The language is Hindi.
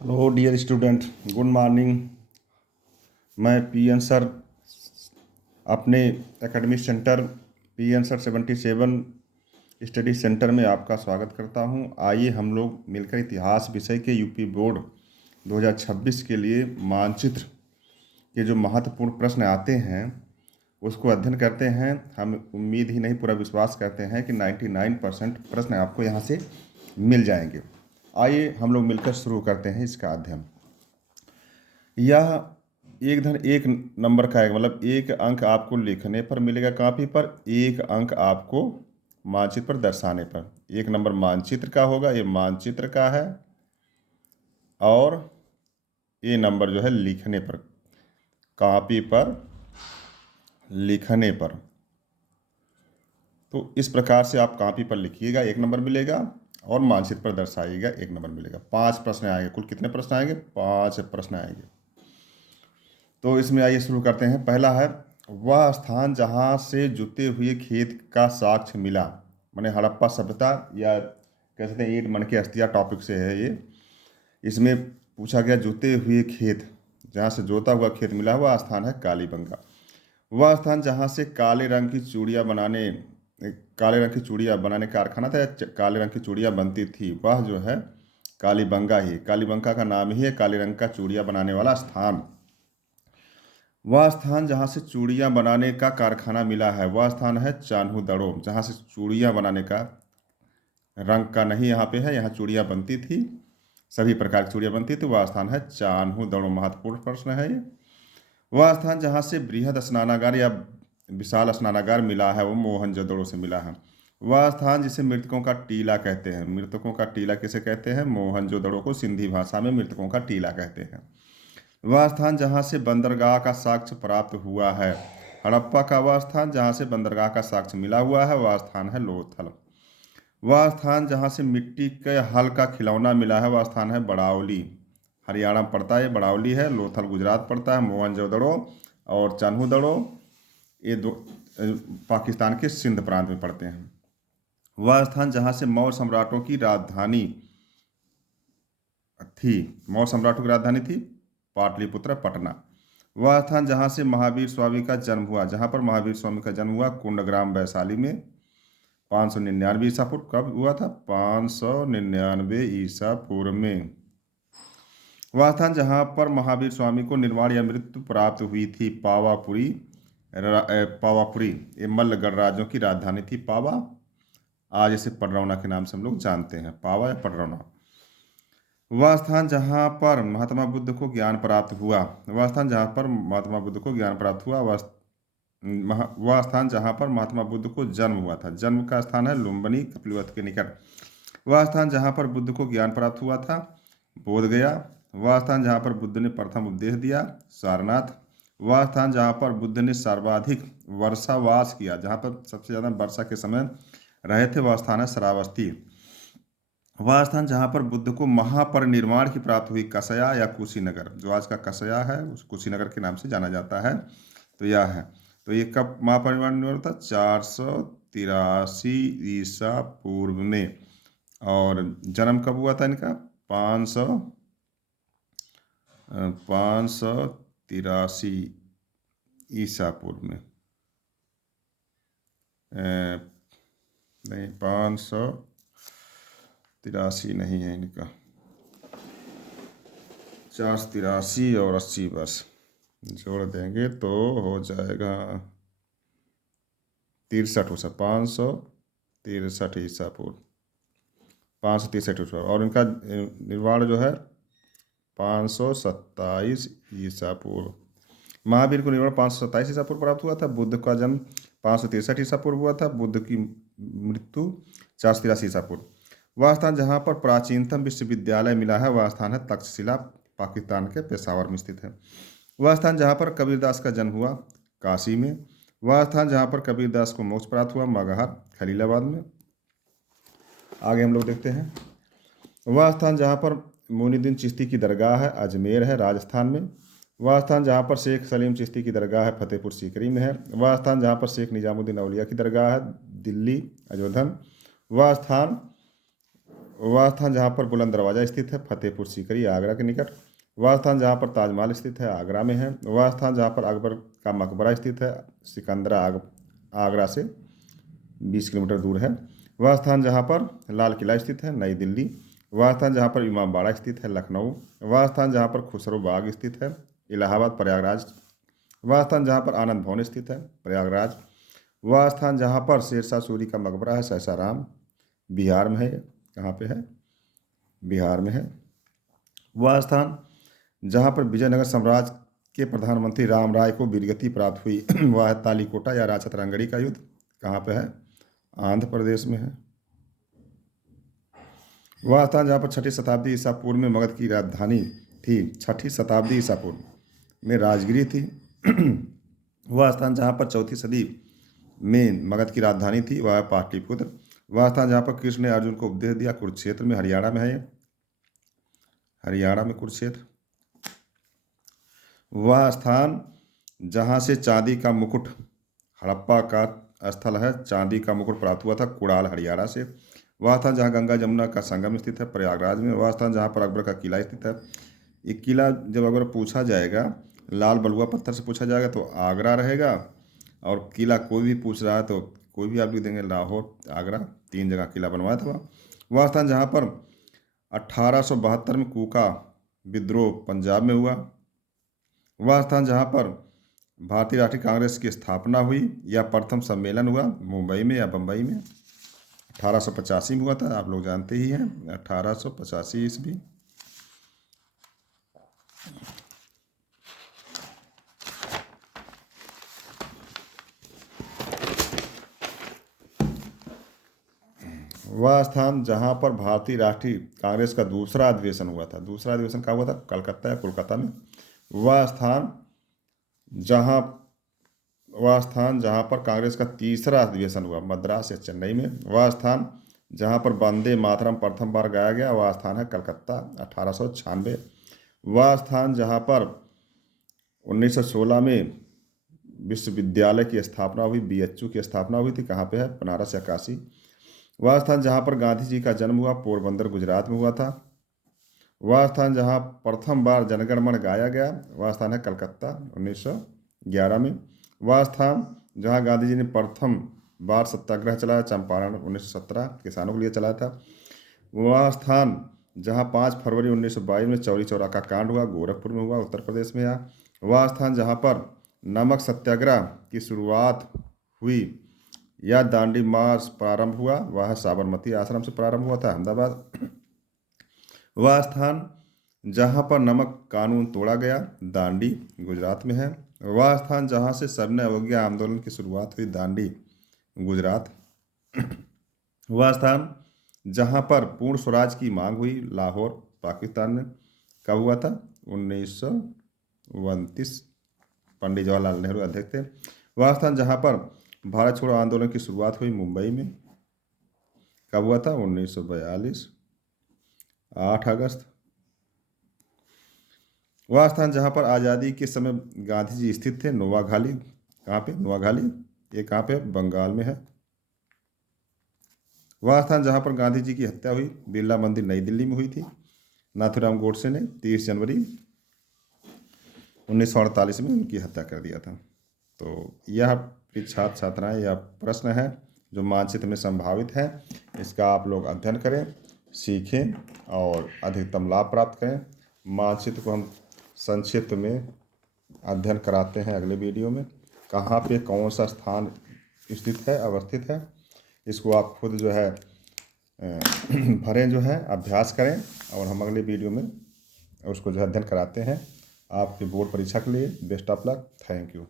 Hello dear student, good morning. मैं पीएन सर अपने academic centre PN sir 77 study centre में आपका स्वागत करता हूं। आइए हम लोग मिलकर इतिहास विषय के यूपी बोर्ड 2026 के लिए मानचित्र के जो महत्वपूर्ण प्रश्न आते हैं उसको अध्ययन करते हैं। हम उम्मीद ही नहीं पूरा विश्वास करते हैं कि 99% प्रश्न आपको यहाँ से मिल जाएंगे। आइए हम लोग मिलकर शुरू करते हैं इसका अध्ययन। यह एक धन एक नंबर का है, मतलब एक अंक आपको लिखने पर मिलेगा कॉपी पर, एक अंक आपको मानचित्र पर दर्शाने पर। एक नंबर मानचित्र का होगा, ये मानचित्र का है, और ये नंबर जो है लिखने पर, कॉपी पर लिखने पर। तो इस प्रकार से आप कॉपी पर लिखिएगा, एक नंबर मिलेगा, और मानचित्र पर दर्शाइएगा, एक नंबर मिलेगा। 5 प्रश्न आएंगे। कुल कितने प्रश्न आएंगे? 5 प्रश्न आएंगे। तो इसमें आइए शुरू करते हैं। पहला है, वह स्थान जहाँ से जुते हुए खेत का साक्ष्य मिला। माने हड़प्पा सभ्यता, या कह सकते हैं ईंट मन के हस्तिया टॉपिक से है ये। इसमें पूछा गया जुते हुए खेत, जहाँ से जोता हुआ खेत मिला, वह स्थान है कालीबंगा। वह स्थान जहाँ से काले रंग की चूड़ियाँ बनाने कारखाना था, या काले रंग की चूड़ियाँ बनती थी, वह जो है कालीबंगा ही। कालीबंगा का नाम ही है काले रंग का चूड़ियाँ बनाने वाला स्थान। वह स्थान जहाँ से चूड़ियाँ बनाने का कारखाना मिला है, वह स्थान है चान्हू दड़ो। जहाँ से चूड़ियाँ बनाने का, रंग का नहीं यहाँ पे है, यहाँ चूड़ियाँ बनती थी, सभी प्रकार की चूड़ियाँ बनती थी, वह स्थान है चान्हू दड़ो। महत्वपूर्ण प्रश्न है ये। वह स्थान जहाँ से बृहद स्नानागार या विशाल स्नानागार मिला है, वो मोहनजोदड़ो से मिला है। वह स्थान जिसे मृतकों का टीला कहते हैं। मृतकों का टीला किसे कहते हैं? मोहनजोदड़ो को सिंधी भाषा में मृतकों का टीला कहते हैं। वह स्थान जहाँ से बंदरगाह का साक्ष्य प्राप्त हुआ है। हड़प्पा का वह स्थान जहाँ से बंदरगाह का साक्ष्य मिला हुआ है, वह स्थान है लोथल। वह स्थान जहाँ से मिट्टी के हल का खिलौना मिला है, वह स्थान है बड़ावली। हरियाणा में पड़ता है, बड़ावली है। लोथल गुजरात पड़ता है। मोहनजोदड़ो और चान्हू दड़ो ये दो पाकिस्तान के सिंध प्रांत में पड़ते हैं। वह स्थान जहाँ से मौर्य सम्राटों की राजधानी थी पाटलिपुत्र, पटना। वह स्थान जहाँ से महावीर स्वामी का जन्म हुआ, जहाँ पर महावीर स्वामी का जन्म हुआ, कुंडग्राम वैशाली में, 599 ईसा पूर्व। कब हुआ था? 599 ईसा पूर्व में। वह स्थान जहाँ पर महावीर स्वामी को निर्वाण या मृत्यु प्राप्त हुई थी, पावापुरी। पावापुरी ये मल्लगढ़ राज्यों की राजधानी थी, पावा। आज इसे पडरौना के नाम से हम लोग जानते हैं, पावा या पडरौना। वह स्थान जहाँ पर महात्मा बुद्ध को ज्ञान प्राप्त हुआ, वह स्थान जहाँ पर महात्मा बुद्ध को ज्ञान प्राप्त हुआ, वह स्थान जहाँ पर महात्मा बुद्ध को जन्म हुआ था। जन्म का स्थान है लुम्बिनी, कपिलवस्तु के निकट। वह स्थान जहाँ पर बुद्ध को ज्ञान प्राप्त हुआ था, बोधगया। वह स्थान जहाँ पर बुद्ध ने प्रथम उपदेश दिया, सारनाथ। वह स्थान जहाँ पर बुद्ध ने सर्वाधिक वर्षावास किया, जहाँ पर सबसे ज़्यादा वर्षा के समय रहे थे, वह स्थान है श्रावस्ती। वह स्थान जहाँ पर बुद्ध को महापरिनिर्वाण की प्राप्ति हुई, कसया या कुशीनगर, जो आज का कसया है उस कुशीनगर के नाम से जाना जाता है। तो यह है। तो ये कब महापरिनिर्वाण हुआ था? 483 ईसा पूर्व में। और जन्म कब हुआ था इनका? 583 ईसा पूर्व में। नहीं, 583 नहीं है इनका, 483 और 80 वर्ष जोड़ देंगे तो हो जाएगा 63 वर्ष, 563 ईसा पूर्व, 563 ईसा। और इनका निर्वाण जो है 527 ईसा पूर्व। महावीर को निर्वाण 527 ईसा पूर्व प्राप्त हुआ था। बुद्ध का जन्म 563 ईसा पूर्व हुआ था। बुद्ध की मृत्यु 483 ईसा पूर्व। वह स्थान जहाँ पर प्राचीनतम विश्वविद्यालय मिला है, वह स्थान है तक्षशिला, पाकिस्तान के पेशावर में स्थित है। वह स्थान जहाँ पर कबीरदास का जन्म हुआ, काशी में। वह स्थान जहाँ पर कबीरदास को मोक्ष प्राप्त हुआ, मगहर, खलीलाबाद में। आगे हम लोग देखते हैं। वह स्थान जहाँ पर मोइनुद्दीन चिश्ती की दरगाह है, अजमेर है, राजस्थान में। वह स्थान जहाँ पर शेख सलीम चिश्ती की दरगाह है, फतेहपुर सीकरी में है। वह स्थान जहाँ पर शेख निजामुद्दीन औलिया की दरगाह है, दिल्ली, अयोधन। वह स्थान वह स्थान जहाँ पर बुलंद दरवाज़ा स्थित है फतेहपुर सीकरी आगरा के निकट। वह स्थान जहाँ पर ताजमहल स्थित है आगरा में है। वह स्थान जहाँ पर अकबर का मकबरा स्थित है सिकंदरा आगरा से 20 किलोमीटर दूर है। वह स्थान जहाँ पर लाल किला स्थित है नई दिल्ली। वह स्थान जहाँ पर इमामबाड़ा स्थित है लखनऊ। वह स्थान जहाँ पर खुसरो बाग स्थित है इलाहाबाद प्रयागराज। वह स्थान जहाँ पर आनंद भवन स्थित है प्रयागराज। वह स्थान जहाँ पर शेरशाह सूरी का मकबरा है सासाराम बिहार में है। कहाँ पे है? बिहार में है। वह स्थान जहाँ पर विजयनगर साम्राज्य के प्रधानमंत्री राम राय को वीरगति प्राप्त हुई वह है तालीकोटा या राजछत्रंगड़ी का युद्ध। कहाँ पे है? आंध्र प्रदेश में है। वह स्थान जहाँ पर 6ठी शताब्दी ईसा पूर्व में मगध की राजधानी थी 6ठी शताब्दी ईसा पूर्व में राजगिरी थी। वह स्थान जहाँ पर 4वीं सदी में मगध की राजधानी थी वह है पाटलिपुत्र। वह स्थान जहाँ पर कृष्ण ने अर्जुन को उपदेश दिया कुरुक्षेत्र में हरियाणा में है ये हरियाणा में कुरुक्षेत्र। वह स्थान जहाँ से चांदी का मुकुट हड़प्पा का स्थल है चांदी का मुकुट प्राप्त हुआ था कुड़ाल हरियाणा से। वह स्थान जहाँ गंगा जमुना का संगम स्थित है प्रयागराज में। वह स्थान जहाँ पर अकबर का किला स्थित है। ये किला जब अगर पूछा जाएगा लाल बलुआ पत्थर से पूछा जाएगा तो आगरा रहेगा और किला कोई भी पूछ रहा है तो कोई भी आप लिख देंगे लाहौर आगरा 3 जगह किला बनवाया था। वह स्थान जहाँ पर 1872 में कूका विद्रोह पंजाब में हुआ। वह स्थान जहाँ पर भारतीय राष्ट्रीय कांग्रेस की स्थापना हुई या प्रथम सम्मेलन हुआ मुंबई में या बम्बई में 1885 में हुआ था आप लोग जानते ही हैं 1885 ईस्वी। वह स्थान जहाँ पर भारतीय राष्ट्रीय कांग्रेस का दूसरा अधिवेशन हुआ था दूसरा अधिवेशन कहाँ हुआ था कलकत्ता या कोलकाता में। वह स्थान जहाँ पर कांग्रेस का तीसरा अधिवेशन हुआ मद्रास या चेन्नई में। वह स्थान जहाँ पर वंदे मातरम प्रथम बार गाया गया वह स्थान है कलकत्ता 1896। वह स्थान जहाँ पर 1916 में विश्वविद्यालय की स्थापना हुई BHU की स्थापना हुई थी कहाँ पे है बनारस या काशी। वह स्थान जहाँ पर गांधी जी का जन्म हुआ पोरबंदर गुजरात में हुआ था। वह स्थान जहाँ प्रथम बार जनगण मन गाया गया वह स्थान है कलकत्ता 1911 में। वह स्थान जहाँ गांधी जी ने प्रथम बार सत्याग्रह चलाया चंपारण 1917 किसानों के लिए चलाया था। वह स्थान जहाँ 5 फरवरी 1922 में चौरी चौरा का कांड हुआ गोरखपुर में हुआ उत्तर प्रदेश में। वह स्थान जहाँ पर नमक सत्याग्रह की शुरुआत हुई या दांडी मार्च प्रारंभ हुआ वह साबरमती आश्रम से प्रारंभ हुआ था अहमदाबाद। वह स्थान जहाँ पर नमक कानून तोड़ा गया दांडी गुजरात में है। वह स्थान जहाँ से सविनय अवज्ञा आंदोलन की शुरुआत हुई दांडी गुजरात। वह स्थान जहाँ पर पूर्ण स्वराज की मांग हुई लाहौर पाकिस्तान में कब हुआ था 1929 पंडित जवाहरलाल नेहरू अध्यक्ष थे। वह स्थान जहाँ पर भारत छोड़ो आंदोलन की शुरुआत हुई मुंबई में कब हुआ था 1942 8 अगस्त। वह स्थान जहाँ पर आज़ादी के समय गांधी जी स्थित थे नोआखाली कहाँ पे नोआखाली ये कहाँ पे बंगाल में है। वह स्थान जहाँ पर गांधी जी की हत्या हुई बिरला मंदिर नई दिल्ली में हुई थी नाथूराम गोडसे ने 30 जनवरी 1948 में उनकी हत्या कर दिया था। तो यह छात्र छात्राएँ यह प्रश्न है जो मानचित्र में संभावित है इसका आप लोग अध्ययन करें सीखें और अधिकतम लाभ प्राप्त करें। मानचित्र को हम संक्षिप्त में अध्ययन कराते हैं अगले वीडियो में कहाँ पे कौन सा स्थान स्थित है अवस्थित है इसको आप खुद जो है भरें जो है अभ्यास करें और हम अगले वीडियो में उसको जो है अध्ययन कराते हैं। आपकी बोर्ड परीक्षा के लिए best of luck thank you.